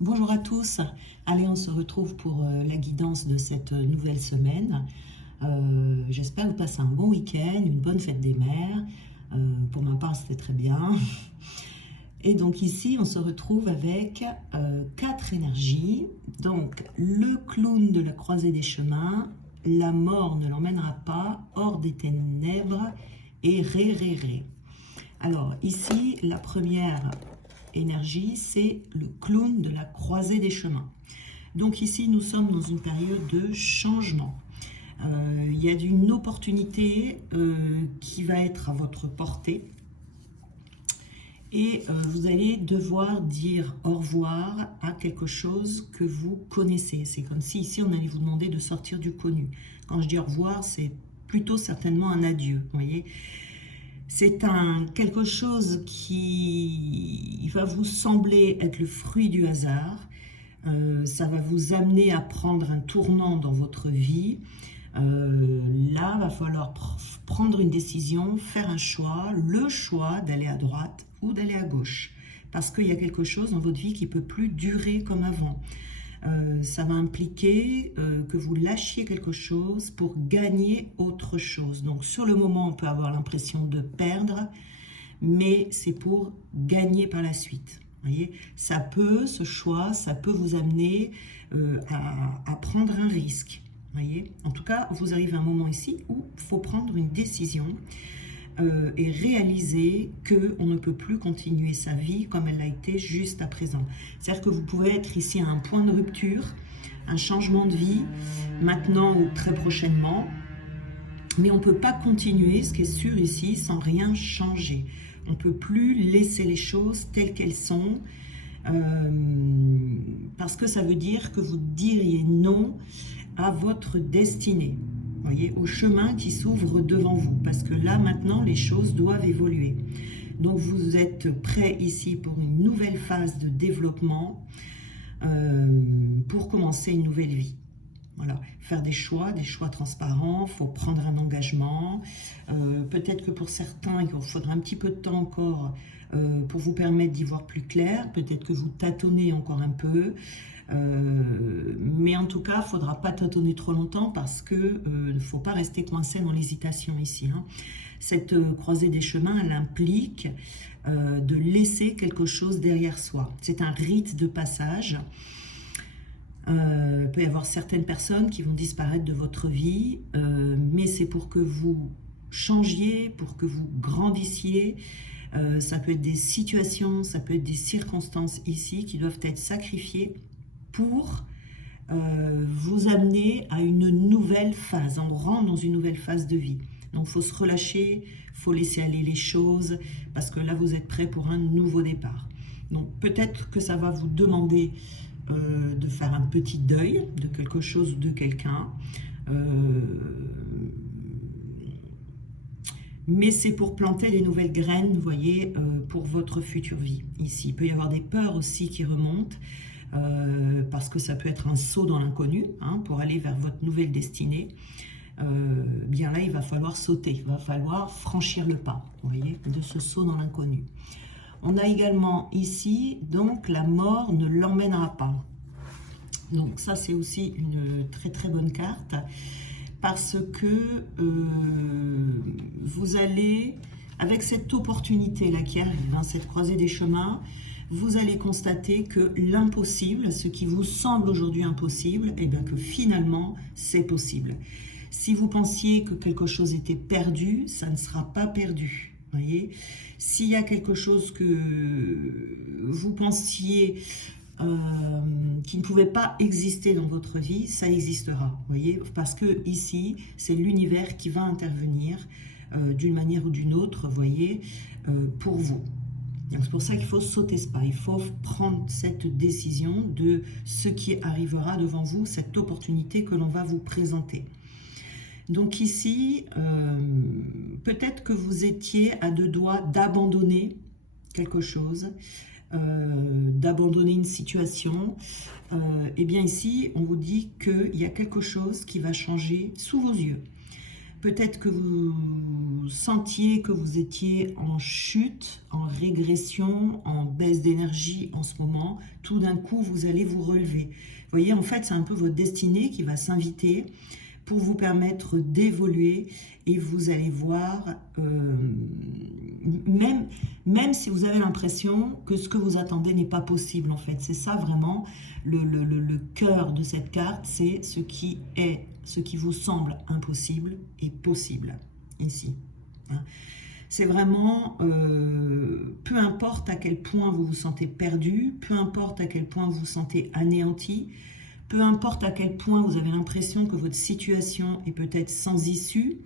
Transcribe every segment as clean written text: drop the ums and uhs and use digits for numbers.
Bonjour à tous. Allez, on se retrouve pour la guidance de cette nouvelle semaine. J'espère que vous passez un bon week-end, une bonne fête des mères. Pour ma part, c'était très bien. Et donc ici, on se retrouve avec 4 énergies. Donc, le clown de la croisée des chemins, la mort ne l'emmènera pas, hors des ténèbres et ré. Alors ici, la première énergie, c'est le clown de la croisée des chemins. Donc ici, nous sommes dans une période de changement. Il y a une opportunité qui va être à votre portée et vous allez devoir dire au revoir à quelque chose que vous connaissez. C'est comme si ici, on allait vous demander de sortir du connu. Quand je dis au revoir, c'est plutôt certainement un adieu, vous voyez. C'est quelque chose qui va vous sembler être le fruit du hasard. Ça va vous amener à prendre un tournant dans votre vie. Là, il va falloir prendre une décision, faire un choix, le choix d'aller à droite ou d'aller à gauche. Parce qu'il y a quelque chose dans votre vie qui ne peut plus durer comme avant. Ça va impliquer que vous lâchiez quelque chose pour gagner autre chose. Donc sur le moment, on peut avoir l'impression de perdre, mais c'est pour gagner par la suite. Voyez, ce choix, ça peut vous amener à prendre un risque. Voyez, en tout cas, vous arrivez à un moment ici où il faut prendre une décision et réaliser qu'on ne peut plus continuer sa vie comme elle l'a été juste à présent. C'est-à-dire que vous pouvez être ici à un point de rupture, un changement de vie, maintenant ou très prochainement, mais on ne peut pas continuer, ce qui est sûr ici, sans rien changer. On ne peut plus laisser les choses telles qu'elles sont, parce que ça veut dire que vous diriez non à votre destinée. Voyez, au chemin qui s'ouvre devant vous, parce que là maintenant les choses doivent évoluer. Donc vous êtes prêt ici pour une nouvelle phase de développement, pour commencer une nouvelle vie. Voilà, faire des choix transparents, il faut prendre un engagement. Peut-être que pour certains, il vous faudra un petit peu de temps encore pour vous permettre d'y voir plus clair. Peut-être que vous tâtonnez encore un peu. Mais en tout cas, il ne faudra pas tâtonner trop longtemps parce qu'il ne faut pas rester coincé dans l'hésitation ici. Cette croisée des chemins, elle implique de laisser quelque chose derrière soi. C'est un rite de passage. Il peut y avoir certaines personnes qui vont disparaître de votre vie, mais c'est pour que vous changiez, pour que vous grandissiez. Ça peut être des situations, ça peut être des circonstances ici qui doivent être sacrifiées pour vous amener à une nouvelle phase. On rentre dans une nouvelle phase de vie. Donc il faut se relâcher, il faut laisser aller les choses, parce que là vous êtes prêt pour un nouveau départ. Donc peut-être que ça va vous demander de faire un petit deuil de quelque chose ou de quelqu'un. Mais c'est pour planter des nouvelles graines, vous voyez, pour votre future vie. Ici, il peut y avoir des peurs aussi qui remontent, parce que ça peut être un saut dans l'inconnu, pour aller vers votre nouvelle destinée. Bien là, il va falloir sauter, il va falloir franchir le pas, vous voyez, de ce saut dans l'inconnu. On a également ici, donc, la mort ne l'emmènera pas. Donc ça, c'est aussi une très très bonne carte, parce que vous allez, avec cette opportunité-là qui arrive, cette croisée des chemins, vous allez constater que l'impossible, ce qui vous semble aujourd'hui impossible, eh bien que finalement, c'est possible. Si vous pensiez que quelque chose était perdu, ça ne sera pas perdu. Voyez, s'il y a quelque chose que vous pensiez qui ne pouvait pas exister dans votre vie, ça existera. Voyez, parce que ici, c'est l'univers qui va intervenir d'une manière ou d'une autre, voyez, pour vous. C'est pour ça qu'il faut sauter ce pas, il faut prendre cette décision de ce qui arrivera devant vous, cette opportunité que l'on va vous présenter. Donc ici, peut-être que vous étiez à deux doigts d'abandonner quelque chose, d'abandonner une situation. Et bien ici, on vous dit qu'il y a quelque chose qui va changer sous vos yeux. Peut-être que vous sentiez que vous étiez en chute, en régression, en baisse d'énergie en ce moment. Tout d'un coup, vous allez vous relever. Vous voyez, en fait, c'est un peu votre destinée qui va s'inviter pour vous permettre d'évoluer, et vous allez voir, même si vous avez l'impression que ce que vous attendez n'est pas possible, en fait. C'est ça vraiment le cœur de cette carte, c'est ce qui vous semble impossible est possible, ici. Hein. C'est vraiment, peu importe à quel point vous vous sentez perdu, peu importe à quel point vous vous sentez anéanti, peu importe à quel point vous avez l'impression que votre situation est peut-être sans issue,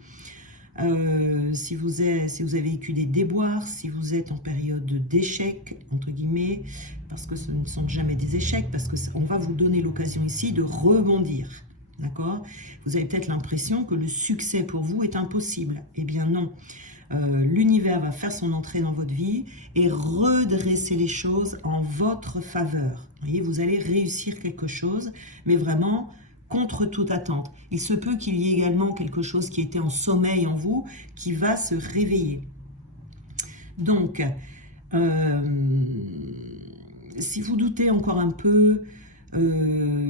si vous avez vécu des déboires, si vous êtes en période d'échec, entre guillemets, parce que ce ne sont jamais des échecs, parce qu'on va vous donner l'occasion ici de rebondir. D'accord? Vous avez peut-être l'impression que le succès pour vous est impossible. Eh bien non. L'univers va faire son entrée dans votre vie et redresser les choses en votre faveur. Vous voyez, vous allez réussir quelque chose, mais vraiment contre toute attente. Il se peut qu'il y ait également quelque chose qui était en sommeil en vous, qui va se réveiller. Donc, si vous doutez encore un peu,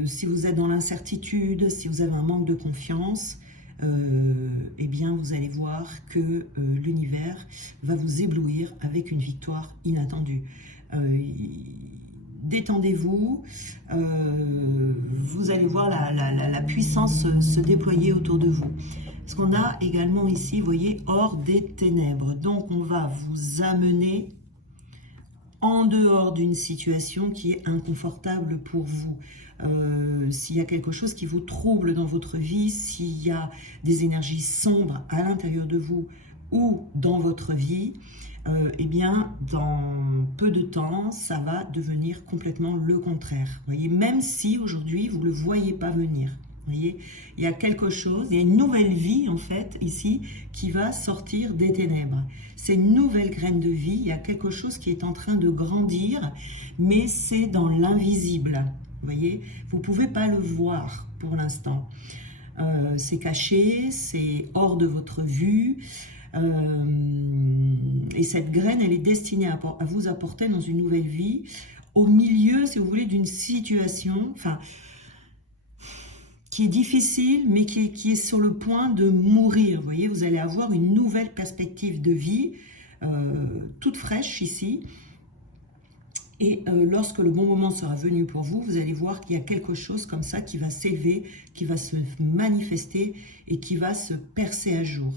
si vous êtes dans l'incertitude, si vous avez un manque de confiance, eh bien vous allez voir que l'univers va vous éblouir avec une victoire inattendue. Détendez-vous, vous allez voir la puissance se déployer autour de vous. Ce qu'on a également ici, vous voyez, hors des ténèbres. Donc on va vous amener en dehors d'une situation qui est inconfortable pour vous. S'il y a quelque chose qui vous trouble dans votre vie, s'il y a des énergies sombres à l'intérieur de vous ou dans votre vie, eh bien, dans peu de temps, ça va devenir complètement le contraire. Vous voyez, même si aujourd'hui, vous ne le voyez pas venir. Vous voyez, il y a quelque chose, il y a une nouvelle vie, en fait, ici, qui va sortir des ténèbres. C'est une nouvelle graine de vie, il y a quelque chose qui est en train de grandir, mais c'est dans l'invisible. Vous voyez, vous ne pouvez pas le voir pour l'instant. C'est caché, c'est hors de votre vue. Et cette graine, elle est destinée à vous apporter dans une nouvelle vie, au milieu, si vous voulez, d'une situation, enfin, qui est difficile, mais qui est sur le point de mourir. Vous voyez, vous allez avoir une nouvelle perspective de vie, toute fraîche ici. Et lorsque le bon moment sera venu pour vous, vous allez voir qu'il y a quelque chose comme ça qui va s'élever, qui va se manifester et qui va se percer à jour.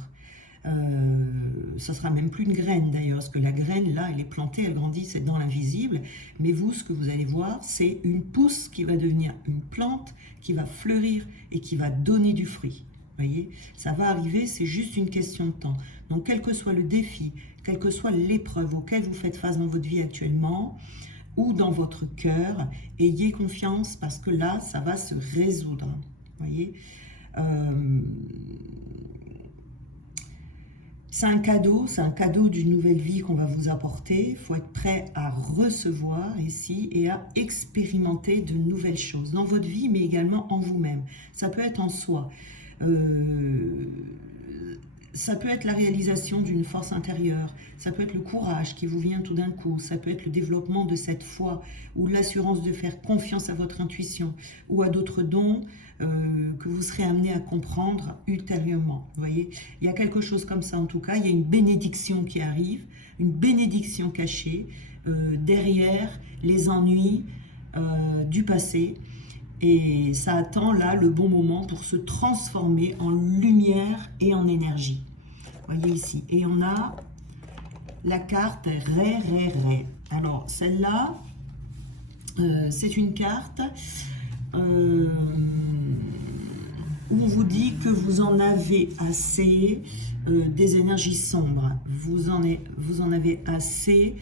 Ça sera même plus une graine d'ailleurs, parce que la graine là, elle est plantée, elle grandit, c'est dans l'invisible. Mais vous, ce que vous allez voir, c'est une pousse qui va devenir une plante, qui va fleurir et qui va donner du fruit. Vous voyez, ça va arriver, c'est juste une question de temps. Donc, quel que soit le défi, quelle que soit l'épreuve auquel vous faites face dans votre vie actuellement, ou dans votre cœur, ayez confiance parce que là, ça va se résoudre. Vous voyez, c'est un cadeau d'une nouvelle vie qu'on va vous apporter. Il faut être prêt à recevoir ici et à expérimenter de nouvelles choses dans votre vie, mais également en vous-même. Ça peut être en soi. Ça peut être la réalisation d'une force intérieure, ça peut être le courage qui vous vient tout d'un coup, ça peut être le développement de cette foi ou l'assurance de faire confiance à votre intuition ou à d'autres dons que vous serez amené à comprendre ultérieurement. Vous voyez, il y a quelque chose comme ça en tout cas, il y a une bénédiction qui arrive, une bénédiction cachée derrière les ennuis du passé. Et ça attend là le bon moment pour se transformer en lumière et en énergie. Voyez ici. Et on a la carte Ré, Ré, Ré. Alors celle-là, c'est une carte où on vous dit que vous en avez assez des énergies sombres. Vous en avez assez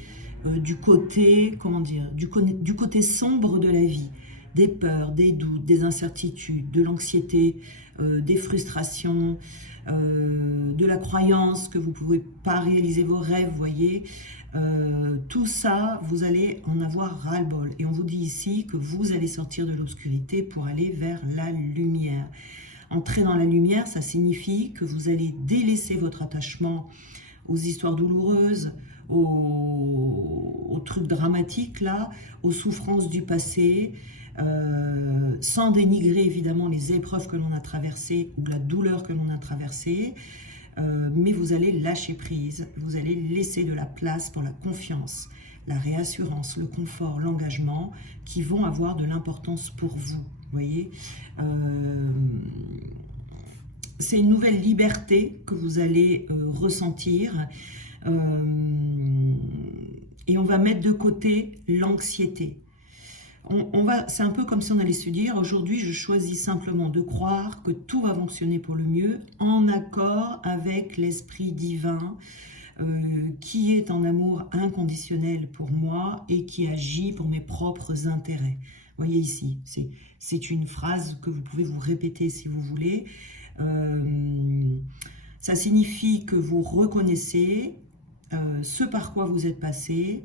du côté, comment dire, du côté sombre de la vie. Des peurs, des doutes, des incertitudes, de l'anxiété, des frustrations, de la croyance que vous ne pouvez pas réaliser vos rêves, vous voyez. Tout ça, vous allez en avoir ras-le-bol. Et on vous dit ici que vous allez sortir de l'obscurité pour aller vers la lumière. Entrer dans la lumière, ça signifie que vous allez délaisser votre attachement aux histoires douloureuses, aux trucs dramatiques, là, aux souffrances du passé, sans dénigrer évidemment les épreuves que l'on a traversées ou la douleur que l'on a traversée, mais vous allez lâcher prise, vous allez laisser de la place pour la confiance, la réassurance, le confort, l'engagement, qui vont avoir de l'importance pour vous. Vous voyez, c'est une nouvelle liberté que vous allez ressentir, et on va mettre de côté l'anxiété. C'est un peu comme si on allait se dire, aujourd'hui je choisis simplement de croire que tout va fonctionner pour le mieux, en accord avec l'esprit divin, qui est en amour inconditionnel pour moi et qui agit pour mes propres intérêts. Vous voyez ici, c'est une phrase que vous pouvez vous répéter si vous voulez. Ça signifie que vous reconnaissez ce par quoi vous êtes passé,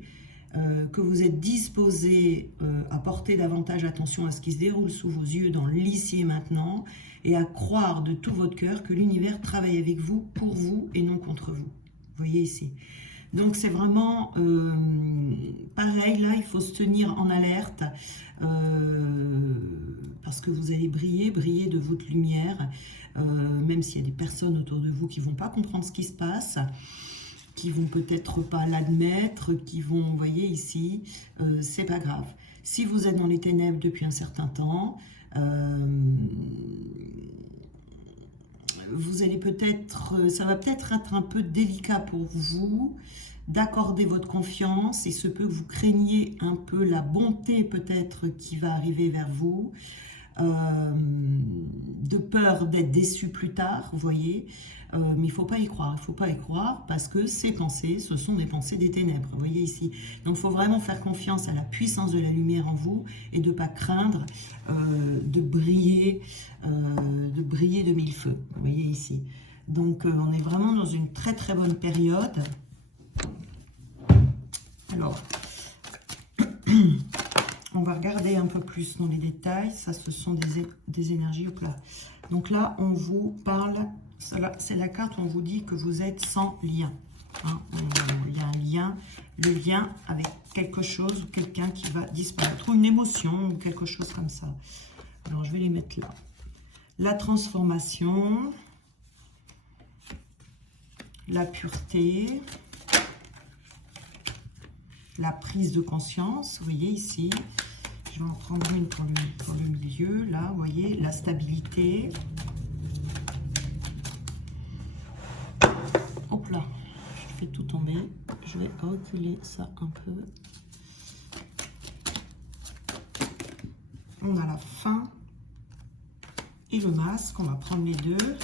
que vous êtes disposé à porter davantage attention à ce qui se déroule sous vos yeux dans l'ici et maintenant, et à croire de tout votre cœur que l'univers travaille avec vous, pour vous et non contre vous. Vous voyez ici. Donc c'est vraiment pareil, là il faut se tenir en alerte, parce que vous allez briller de votre lumière, même s'il y a des personnes autour de vous qui ne vont pas comprendre ce qui se passe, qui vont peut-être pas l'admettre, qui vont, vous voyez ici, c'est pas grave. Si vous êtes dans les ténèbres depuis un certain temps, vous allez peut-être, ça va peut-être être un peu délicat pour vous d'accorder votre confiance, et se peut que vous craigniez un peu la bonté peut-être qui va arriver vers vous, de peur d'être déçu plus tard, vous voyez, mais il ne faut pas y croire, parce que ces pensées, ce sont des pensées des ténèbres, vous voyez ici. Donc il faut vraiment faire confiance à la puissance de la lumière en vous, et de ne pas craindre de briller de mille feux, vous voyez ici. Donc on est vraiment dans une très très bonne période. Alors, on va regarder un peu plus dans les détails. Ça, ce sont des énergies au plat. Donc là, on vous parle, c'est la carte où on vous dit que vous êtes sans lien. Hein, il y a un lien, le lien avec quelque chose ou quelqu'un qui va disparaître, ou une émotion, ou quelque chose comme ça. Alors, je vais les mettre là. La transformation, la pureté, la prise de conscience, vous voyez ici, je vais en prendre une pour le milieu, là, vous voyez, la stabilité. Hop là, je fais tout tomber, je vais reculer ça un peu. On a la fin et le masque, on va prendre les deux.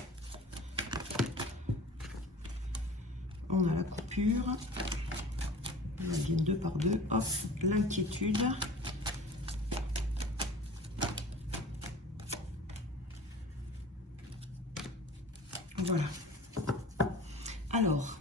On a la coupure. Ils viennent deux par deux. Hop, l'inquiétude. Voilà. Alors,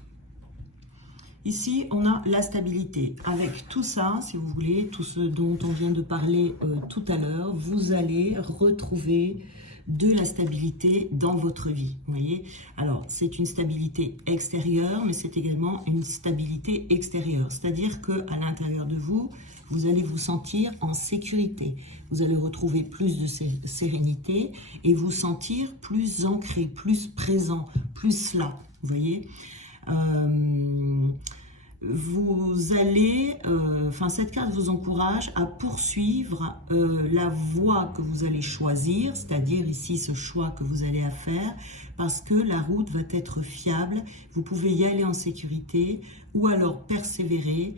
ici, on a la stabilité. Avec tout ça, si vous voulez, tout ce dont on vient de parler tout à l'heure, vous allez retrouver de la stabilité dans votre vie, vous voyez. Alors, c'est une stabilité extérieure, mais c'est également une stabilité extérieure. C'est-à-dire qu'à l'intérieur de vous, vous allez vous sentir en sécurité. Vous allez retrouver plus de sérénité et vous sentir plus ancré, plus présent, plus là, vous voyez. Vous allez, cette carte vous encourage à poursuivre la voie que vous allez choisir, c'est-à-dire ici ce choix que vous allez faire, parce que la route va être fiable, vous pouvez y aller en sécurité, ou alors persévérer,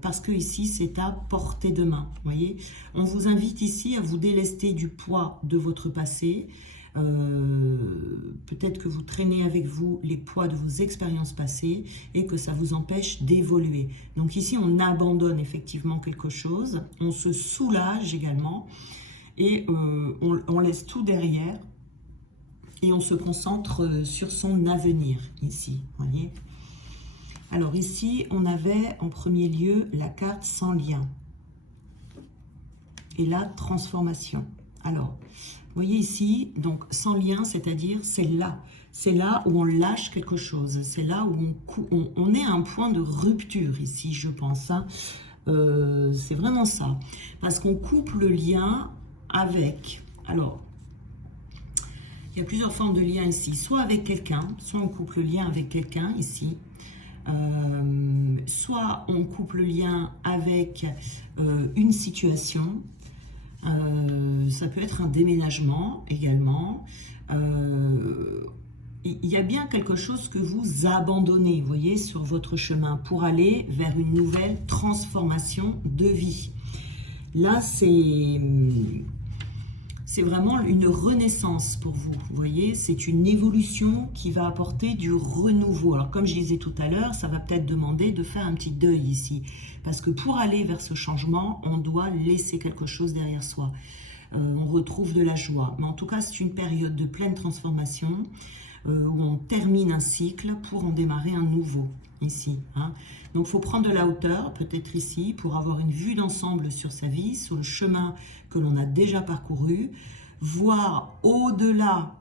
parce que ici c'est à portée de main, voyez. On vous invite ici à vous délester du poids de votre passé. Peut-être que vous traînez avec vous les poids de vos expériences passées et que ça vous empêche d'évoluer. Donc ici, on abandonne effectivement quelque chose, on se soulage également et on laisse tout derrière et on se concentre sur son avenir ici, voyez. Alors ici, on avait en premier lieu la carte sans lien et la transformation. Alors, voyez ici, donc sans lien, c'est-à-dire c'est là où on lâche quelque chose, c'est là où on est à un point de rupture ici, je pense, hein. C'est vraiment ça, parce qu'on coupe le lien avec, alors, il y a plusieurs formes de lien ici, soit avec quelqu'un, soit on coupe le lien avec quelqu'un ici, soit on coupe le lien avec une situation, ça peut être un déménagement également, il y a bien quelque chose que vous abandonnez, vous voyez, sur votre chemin pour aller vers une nouvelle transformation de vie. Là, c'est vraiment une renaissance pour vous, vous voyez, c'est une évolution qui va apporter du renouveau. Alors comme je disais tout à l'heure, ça va peut-être demander de faire un petit deuil ici, parce que pour aller vers ce changement, on doit laisser quelque chose derrière soi. On retrouve de la joie, mais en tout cas c'est une période de pleine transformation, où on termine un cycle pour en démarrer un nouveau, ici, hein. Donc il faut prendre de la hauteur, peut-être ici, pour avoir une vue d'ensemble sur sa vie, sur le chemin que l'on a déjà parcouru, voir au-delà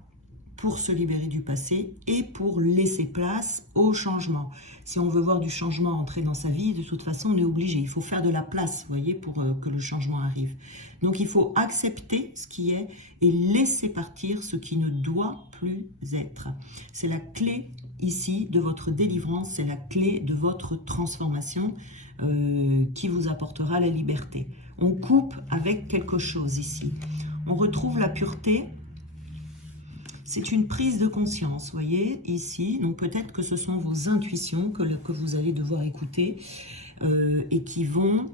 pour se libérer du passé et pour laisser place au changement. Si on veut voir du changement entrer dans sa vie, de toute façon, on est obligé. Il faut faire de la place, vous voyez, pour que le changement arrive. Donc, il faut accepter ce qui est et laisser partir ce qui ne doit plus être. C'est la clé ici de votre délivrance, c'est la clé de votre transformation qui vous apportera la liberté. On coupe avec quelque chose ici. On retrouve la pureté. C'est une prise de conscience, vous voyez, ici. Donc peut-être que ce sont vos intuitions que vous allez devoir écouter et qui vont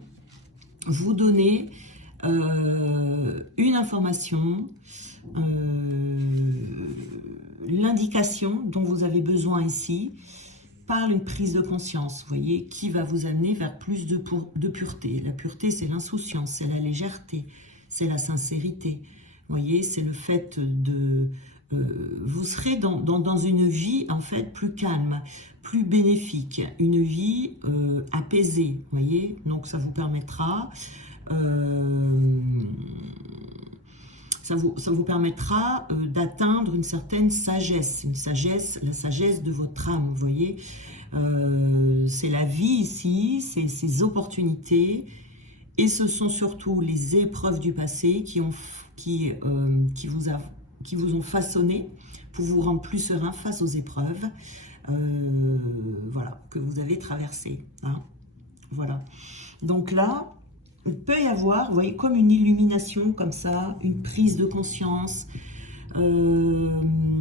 vous donner une information, l'indication dont vous avez besoin ici, par une prise de conscience, vous voyez, qui va vous amener vers plus de pureté. La pureté, c'est l'insouciance, c'est la légèreté, c'est la sincérité. Vous voyez, c'est le fait de... vous serez dans une vie en fait plus calme, plus bénéfique, une vie apaisée, vous voyez. Donc ça vous permettra, d'atteindre une certaine sagesse, la sagesse de votre âme, vous voyez. C'est la vie ici, c'est ces opportunités, et ce sont surtout les épreuves du passé qui vous ont façonné pour vous rendre plus serein face aux épreuves voilà, que vous avez traversées, hein. Voilà. Donc là, il peut y avoir, vous voyez, comme une illumination, comme ça, une prise de conscience, une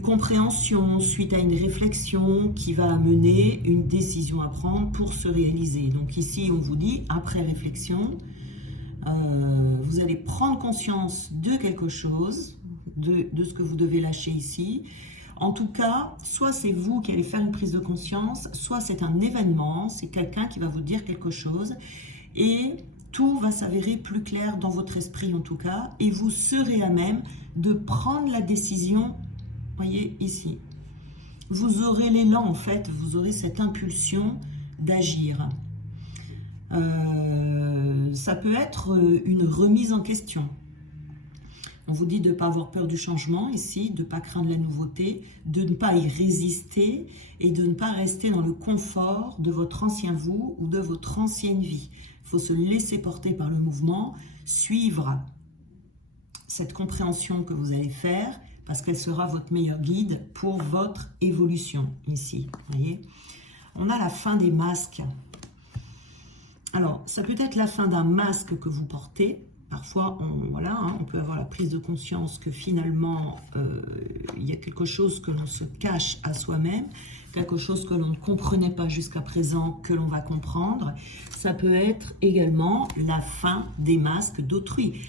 compréhension suite à une réflexion qui va amener une décision à prendre pour se réaliser. Donc ici, on vous dit, après réflexion, vous allez prendre conscience de quelque chose, de ce que vous devez lâcher ici. En tout cas, soit c'est vous qui allez faire une prise de conscience, soit c'est un événement, c'est quelqu'un qui va vous dire quelque chose, et tout va s'avérer plus clair dans votre esprit en tout cas, et vous serez à même de prendre la décision, voyez ici. Vous aurez l'élan en fait, vous aurez cette impulsion d'agir. Ça peut être une remise en question. On vous dit de ne pas avoir peur du changement ici, de ne pas craindre la nouveauté, de ne pas y résister et de ne pas rester dans le confort de votre ancien vous ou de votre ancienne vie. Il faut se laisser porter par le mouvement, suivre cette compréhension que vous allez faire parce qu'elle sera votre meilleur guide pour votre évolution ici. Voyez, on a la fin des masques. Alors, ça peut être la fin d'un masque que vous portez. Parfois, voilà, hein, on peut avoir la prise de conscience que finalement, il y a quelque chose que l'on se cache à soi-même, quelque chose que l'on ne comprenait pas jusqu'à présent, que l'on va comprendre. Ça peut être également la fin des masques d'autrui.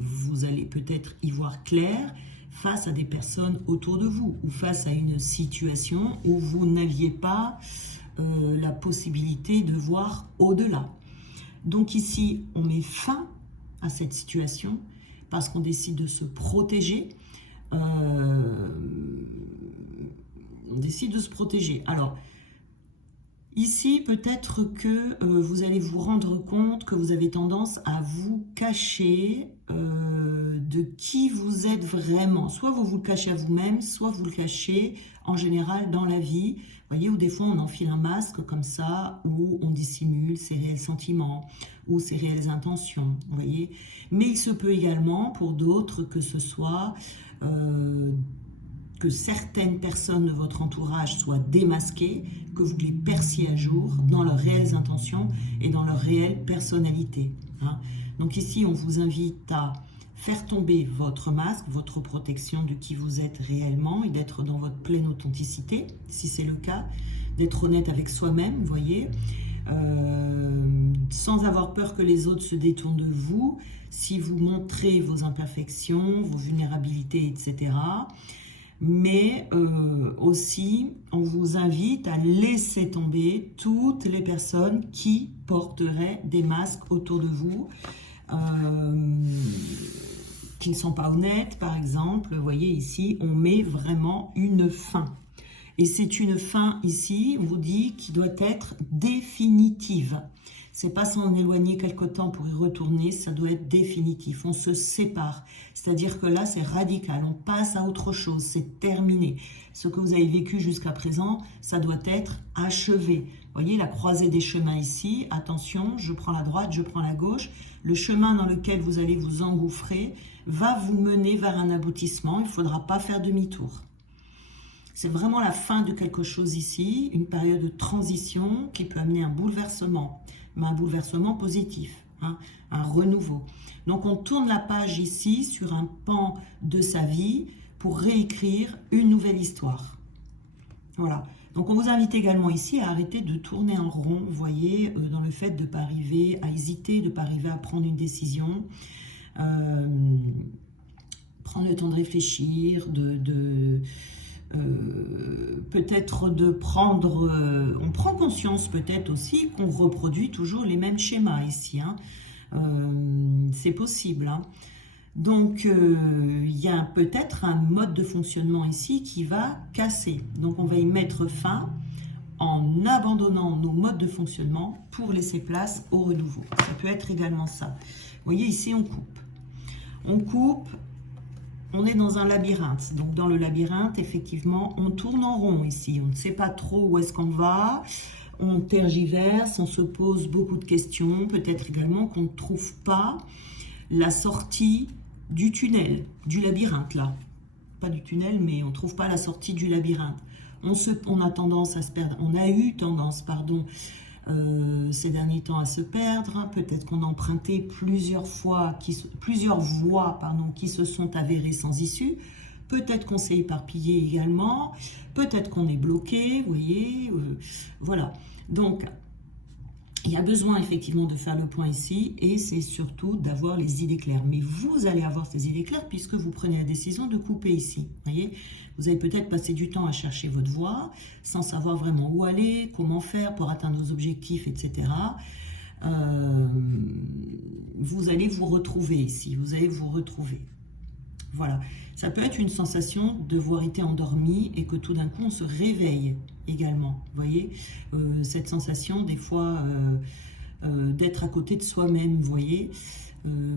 Vous allez peut-être y voir clair face à des personnes autour de vous ou face à une situation où vous n'aviez pas la possibilité de voir au-delà. Donc ici, on met fin à cette situation parce qu'on décide de se protéger. On décide de se protéger. Alors, ici, peut-être que vous allez vous rendre compte que vous avez tendance à vous cacher de qui vous êtes vraiment. Soit vous vous le cachez à vous-même, soit vous le cachez en général dans la vie. Vous voyez, où des fois on enfile un masque comme ça, où on dissimule ses réels sentiments ou ses réelles intentions. Vous voyez. Mais il se peut également pour d'autres que ce soit que certaines personnes de votre entourage soient démasquées, que vous les perciez à jour dans leurs réelles intentions et dans leur réelle personnalité. Hein. Donc ici, on vous invite à faire tomber votre masque, votre protection de qui vous êtes réellement et d'être dans votre pleine authenticité, si c'est le cas, d'être honnête avec soi-même, vous voyez, sans avoir peur que les autres se détournent de vous, si vous montrez vos imperfections, vos vulnérabilités, etc. Mais aussi, on vous invite à laisser tomber toutes les personnes qui porteraient des masques autour de vous, qui ne sont pas honnêtes, par exemple. Vous voyez ici, on met vraiment une fin. Et c'est une fin ici, on vous dit, qui doit être définitive. C'est pas s'en éloigner quelque temps pour y retourner, ça doit être définitif. On se sépare. C'est-à-dire que là, c'est radical. On passe à autre chose. C'est terminé. Ce que vous avez vécu jusqu'à présent, ça doit être achevé. Vous voyez la croisée des chemins ici. Attention, je prends la droite, je prends la gauche. Le chemin dans lequel vous allez vous engouffrer va vous mener vers un aboutissement. Il ne faudra pas faire demi-tour. C'est vraiment la fin de quelque chose ici, une période de transition qui peut amener un bouleversement, mais un bouleversement positif, hein, un renouveau. Donc on tourne la page ici sur un pan de sa vie pour réécrire une nouvelle histoire. Voilà. Donc on vous invite également ici à arrêter de tourner en rond, vous voyez, dans le fait de ne pas arriver à hésiter, de ne pas arriver à prendre une décision, prendre le temps de réfléchir, peut-être de prendre, on prend conscience peut-être aussi qu'on reproduit toujours les mêmes schémas ici, hein. C'est possible, hein. Donc il y a peut-être un mode de fonctionnement ici qui va casser, donc on va y mettre fin en abandonnant nos modes de fonctionnement pour laisser place au renouveau. Ça peut être également ça. Vous voyez ici on coupe. On est dans un labyrinthe, donc dans le labyrinthe, effectivement, on tourne en rond ici, on ne sait pas trop où est-ce qu'on va, on tergiverse, on se pose beaucoup de questions, peut-être également qu'on ne trouve pas la sortie du tunnel, du labyrinthe là, pas du tunnel, mais on ne trouve pas la sortie du labyrinthe. On a tendance à se perdre, on a eu tendance, pardon, ces derniers temps à se perdre, peut-être qu'on a emprunté plusieurs voies qui se sont avérées sans issue, peut-être qu'on s'est éparpillé également, peut-être qu'on est bloqué, vous voyez, voilà. Donc, il y a besoin effectivement de faire le point ici et c'est surtout d'avoir les idées claires. Mais vous allez avoir ces idées claires puisque vous prenez la décision de couper ici. Voyez, vous avez peut-être passé du temps à chercher votre voie sans savoir vraiment où aller, comment faire pour atteindre vos objectifs, etc. Vous allez vous retrouver ici, vous allez vous retrouver. Voilà, ça peut être une sensation de voir été endormi et que tout d'un coup on se réveille également. Vous voyez, cette sensation des fois d'être à côté de soi-même, vous voyez,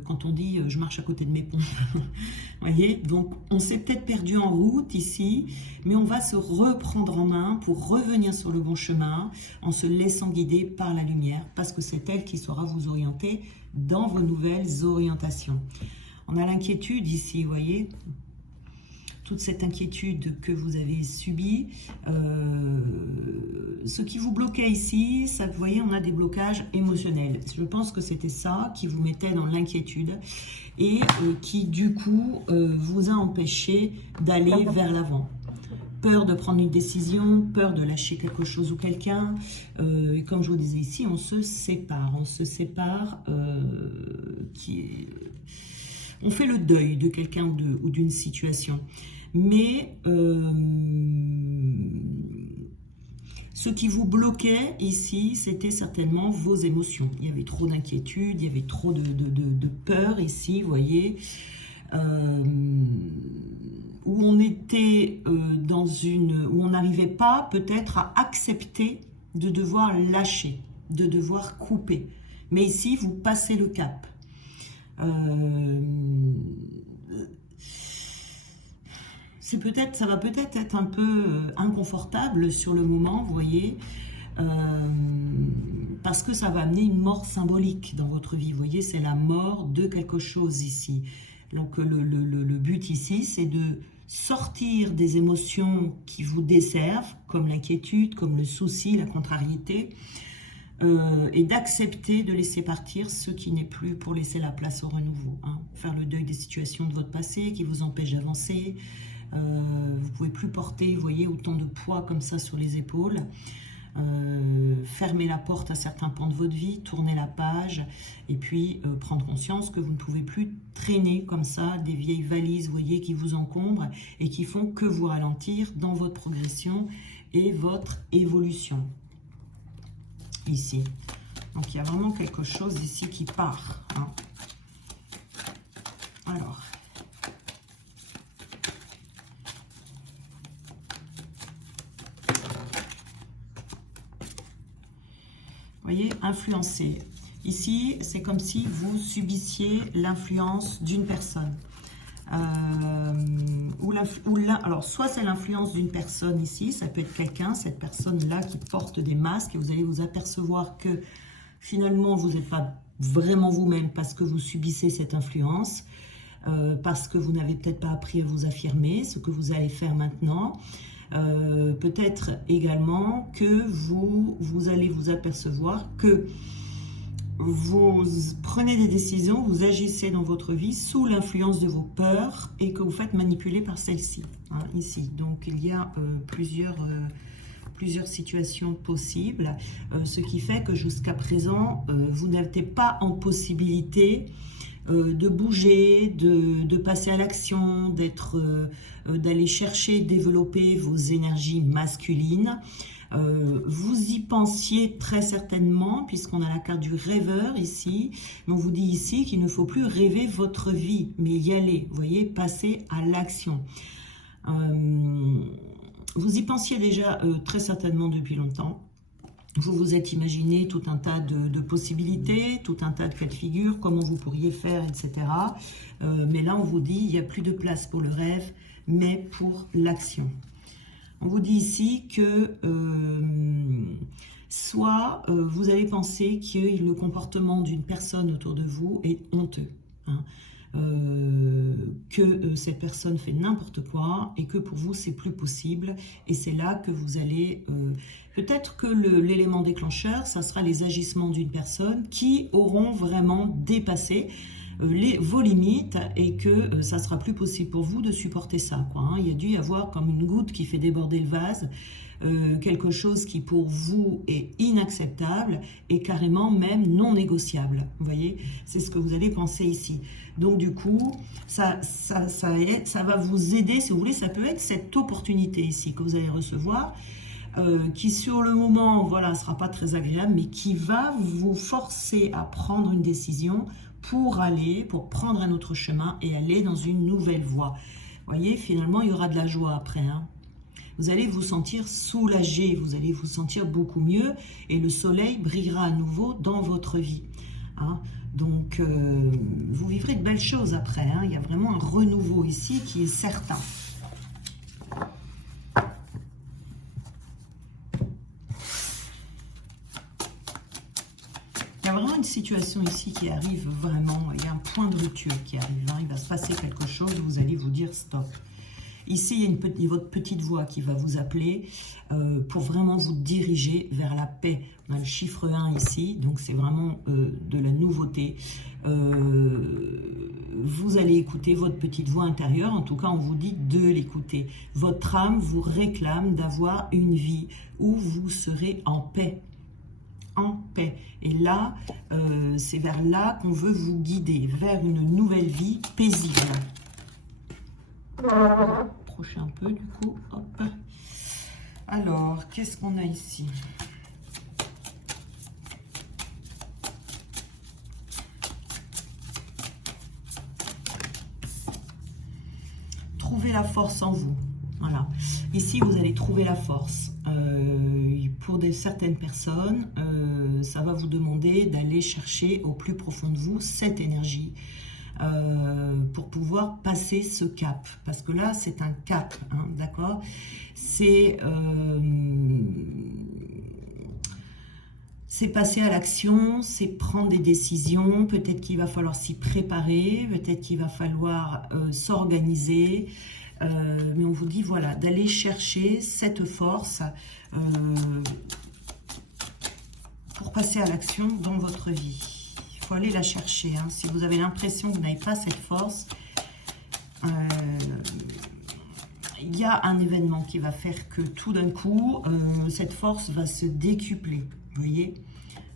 quand on dit je marche à côté de mes pompes. Vous voyez, donc on s'est peut-être perdu en route ici, mais on va se reprendre en main pour revenir sur le bon chemin en se laissant guider par la lumière parce que c'est elle qui saura vous orienter dans vos nouvelles orientations. On a l'inquiétude ici, vous voyez, toute cette inquiétude que vous avez subie. Ce qui vous bloquait ici, ça, vous voyez, on a des blocages émotionnels. Je pense que c'était ça qui vous mettait dans l'inquiétude et qui, du coup, vous a empêché d'aller vers l'avant. Peur de prendre une décision, peur de lâcher quelque chose ou quelqu'un. Et comme je vous disais ici, on se sépare. On se sépare, on fait le deuil de quelqu'un ou d'une situation. Mais ce qui vous bloquait ici, c'était certainement vos émotions. Il y avait trop d'inquiétude, il y avait trop de peur ici, vous voyez, où on était où on n'arrivait pas peut-être à accepter de devoir lâcher, de devoir couper. Mais ici, vous passez le cap. Euh, ça va peut-être être un peu inconfortable sur le moment, vous voyez, parce que ça va amener une mort symbolique dans votre vie. Vous voyez, c'est la mort de quelque chose ici. Donc le but ici, c'est de sortir des émotions qui vous desservent, comme l'inquiétude, comme le souci, la contrariété, et d'accepter de laisser partir ce qui n'est plus pour laisser la place au renouveau. Hein. Faire le deuil des situations de votre passé qui vous empêchent d'avancer. Vous ne pouvez plus porter, vous voyez, autant de poids comme ça sur les épaules. Fermer la porte à certains pans de votre vie, tourner la page et puis prendre conscience que vous ne pouvez plus traîner comme ça des vieilles valises, vous voyez, qui vous encombrent et qui font que vous ralentir dans votre progression et votre évolution. Ici. Donc il y a vraiment quelque chose ici qui part. Hein. Alors. Vous voyez, influencer. Ici, c'est comme si vous subissiez l'influence d'une personne. Alors, soit c'est l'influence d'une personne ici, ça peut être quelqu'un, cette personne-là qui porte des masques, et vous allez vous apercevoir que finalement, vous n'êtes pas vraiment vous-même parce que vous subissez cette influence, parce que vous n'avez peut-être pas appris à vous affirmer, ce que vous allez faire maintenant. Peut-être également que vous allez vous apercevoir que vous prenez des décisions, vous agissez dans votre vie sous l'influence de vos peurs et que vous faites manipuler par celle-ci, hein, ici. Donc il y a plusieurs situations possibles, ce qui fait que jusqu'à présent, vous n'êtes pas en possibilité de bouger, de passer à l'action, d'aller chercher, développer vos énergies masculines. Vous y pensiez très certainement, puisqu'on a la carte du rêveur ici. Mais on vous dit ici qu'il ne faut plus rêver votre vie, mais y aller, vous voyez, passer à l'action. Vous y pensiez déjà très certainement depuis longtemps. Vous vous êtes imaginé tout un tas de possibilités, tout un tas de cas de figure, comment vous pourriez faire, etc. Mais là, on vous dit, il n'y a plus de place pour le rêve, mais pour l'action. On vous dit ici que soit vous allez penser que le comportement d'une personne autour de vous est honteux, hein, que cette personne fait n'importe quoi et que pour vous c'est plus possible, et c'est là que vous allez peut-être que l'élément déclencheur, ça sera les agissements d'une personne qui auront vraiment dépassé vos limites et que ça sera plus possible pour vous de supporter ça, quoi, hein. Il y a dû y avoir comme une goutte qui fait déborder le vase, quelque chose qui pour vous est inacceptable et carrément même non négociable. Vous voyez, c'est ce que vous allez penser ici. Donc du coup, ça va vous aider, si vous voulez, ça peut être cette opportunité ici que vous allez recevoir, qui sur le moment, voilà, sera pas très agréable, mais qui va vous forcer à prendre une décision pour prendre un autre chemin et aller dans une nouvelle voie. Vous voyez, finalement, il y aura de la joie après, hein. Vous allez vous sentir soulagé, vous allez vous sentir beaucoup mieux et le soleil brillera à nouveau dans votre vie, hein. Donc, vous vivrez de belles choses après, hein. Il y a vraiment un renouveau ici qui est certain. Il y a vraiment une situation ici qui arrive vraiment, il y a un point de rupture qui arrive, hein. Il va se passer quelque chose, vous allez vous dire stop. Ici, il y a votre petite voix qui va vous appeler pour vraiment vous diriger vers la paix. On a le chiffre 1 ici, donc c'est vraiment de la nouveauté. Vous allez écouter votre petite voix intérieure, en tout cas on vous dit de l'écouter. Votre âme vous réclame d'avoir une vie où vous serez en paix. En paix. Et là, c'est vers là qu'on veut vous guider, vers une nouvelle vie paisible. Approcher un peu du coup. Hop. Alors, qu'est-ce qu'on a ici? Trouvez la force en vous. Voilà. Ici, vous allez trouver la force. Pour certaines personnes, ça va vous demander d'aller chercher au plus profond de vous cette énergie pour pouvoir passer ce cap. Parce que là, c'est un cap, hein, d'accord? C'est passer à l'action, c'est prendre des décisions, peut-être qu'il va falloir s'y préparer, peut-être qu'il va falloir s'organiser, mais on vous dit, voilà, d'aller chercher cette force pour passer à l'action dans votre vie. Il faut aller la chercher, hein. Si vous avez l'impression que vous n'avez pas cette force, il y a un événement qui va faire que tout d'un coup, cette force va se décupler. Vous voyez,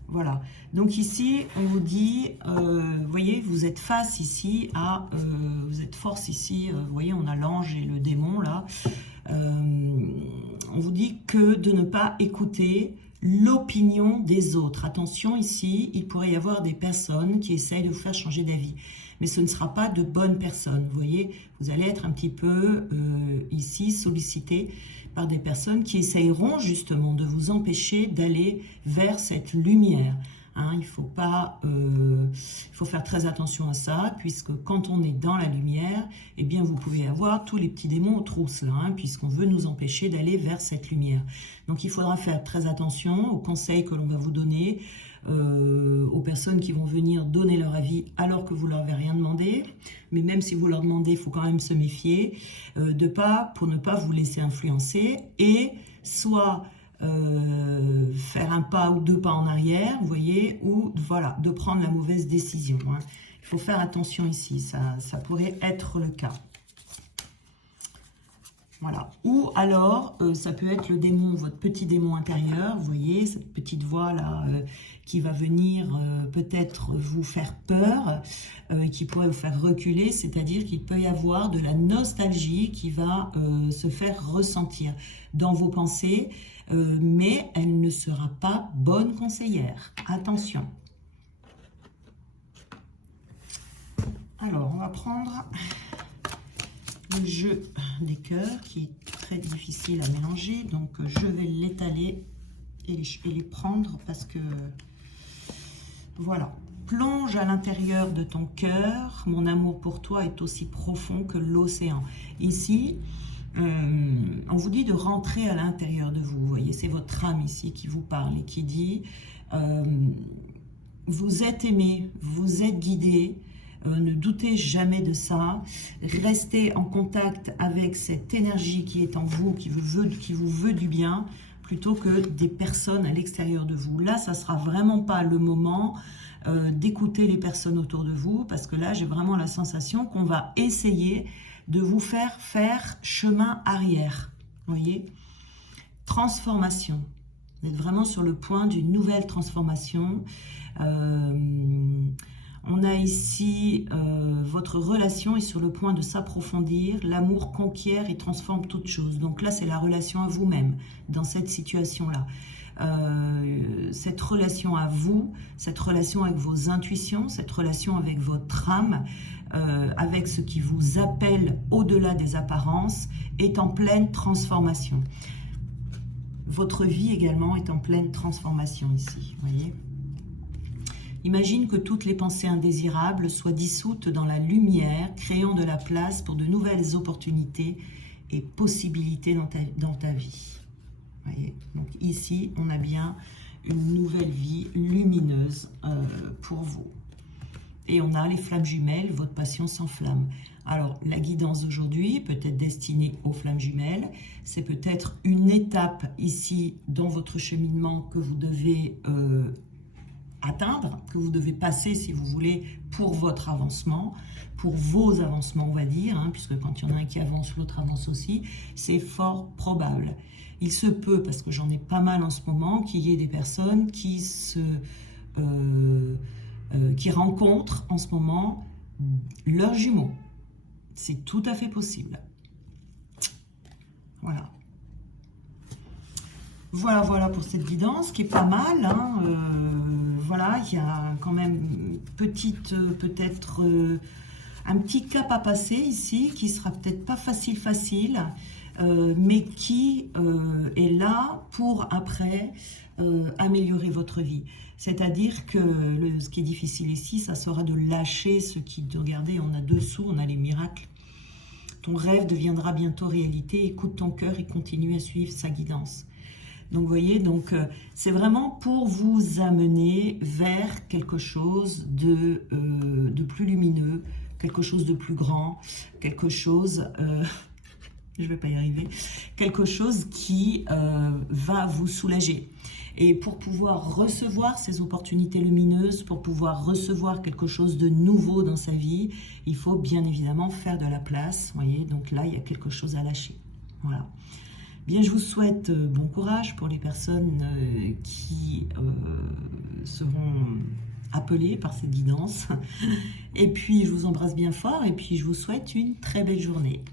voilà. Donc ici, on vous dit, vous voyez, vous êtes face ici à, vous êtes force ici, vous voyez, on a l'ange et le démon là. On vous dit que de ne pas écouter l'opinion des autres. Attention ici, il pourrait y avoir des personnes qui essayent de vous faire changer d'avis. Mais ce ne sera pas de bonnes personnes. Vous voyez, vous allez être un petit peu ici sollicité par des personnes qui essayeront justement de vous empêcher d'aller vers cette lumière. Hein, il faut faire très attention à ça, puisque quand on est dans la lumière, eh bien vous pouvez avoir tous les petits démons aux trousses, là, hein, puisqu'on veut nous empêcher d'aller vers cette lumière. Donc il faudra faire très attention aux conseils que l'on va vous donner, aux personnes qui vont venir donner leur avis alors que vous leur avez rien demandé. Mais même si vous leur demandez, il faut quand même se méfier pour ne pas vous laisser influencer et soit faire un pas ou deux pas en arrière, vous voyez, ou voilà, de prendre la mauvaise décision. Hein. Il faut faire attention ici, ça pourrait être le cas. Voilà. Ou alors, ça peut être le démon, votre petit démon intérieur, vous voyez, cette petite voix là qui va venir peut-être vous faire peur, qui pourrait vous faire reculer, c'est-à-dire qu'il peut y avoir de la nostalgie qui va se faire ressentir dans vos pensées, mais elle ne sera pas bonne conseillère. Attention. Alors, on va prendre le jeu des cœurs qui est très difficile à mélanger, donc je vais l'étaler et les prendre parce que voilà. Plonge à l'intérieur de ton cœur, mon amour pour toi est aussi profond que l'océan. Ici, on vous dit de rentrer à l'intérieur de vous. Vous voyez, c'est votre âme ici qui vous parle et qui dit vous êtes aimé, vous êtes guidé. Ne doutez jamais de ça. Restez en contact avec cette énergie qui est en vous, qui vous veut du bien, plutôt que des personnes à l'extérieur de vous. Là, ça ne sera vraiment pas le moment d'écouter les personnes autour de vous, parce que là, j'ai vraiment la sensation qu'on va essayer de vous faire chemin arrière. Vous voyez? Transformation. Vous êtes vraiment sur le point d'une nouvelle transformation. On a ici, votre relation est sur le point de s'approfondir. L'amour conquiert et transforme toute chose. Donc là, c'est la relation à vous-même dans cette situation-là. Cette relation à vous, cette relation avec vos intuitions, cette relation avec votre âme, avec ce qui vous appelle au-delà des apparences, est en pleine transformation. Votre vie également est en pleine transformation ici, vous voyez. Imagine que toutes les pensées indésirables soient dissoutes dans la lumière, créant de la place pour de nouvelles opportunités et possibilités dans ta vie. Voyez, donc ici, on a bien une nouvelle vie lumineuse pour vous. Et on a les flammes jumelles, votre passion s'enflamme. Alors, la guidance d'aujourd'hui peut être destinée aux flammes jumelles. C'est peut-être une étape ici dans votre cheminement que vous devez atteindre, que vous devez passer si vous voulez pour votre avancement, pour vos avancements on va dire, hein, puisque quand il y en a un qui avance, l'autre avance aussi, c'est fort probable. Il se peut, parce que j'en ai pas mal en ce moment, qu'il y ait des personnes qui rencontrent en ce moment leurs jumeaux. C'est tout à fait possible. Voilà. Voilà pour cette guidance qui est pas mal. Hein. Voilà, il y a quand même peut-être un petit cap à passer ici qui sera peut-être pas facile, mais qui est là pour après améliorer votre vie. C'est-à-dire que ce qui est difficile ici, ça sera de lâcher ce qui... Regardez, on a dessous, on a les miracles. Ton rêve deviendra bientôt réalité. Écoute ton cœur et continue à suivre sa guidance. Donc, vous voyez, donc c'est vraiment pour vous amener vers quelque chose de plus lumineux, quelque chose de plus grand, quelque chose... je ne vais pas y arriver, quelque chose qui va vous soulager. Et pour pouvoir recevoir ces opportunités lumineuses, pour pouvoir recevoir quelque chose de nouveau dans sa vie, il faut bien évidemment faire de la place. Vous voyez, donc là, il y a quelque chose à lâcher. Voilà. Bien, je vous souhaite bon courage pour les personnes qui seront appelées par cette guidance. Et puis, je vous embrasse bien fort et puis je vous souhaite une très belle journée.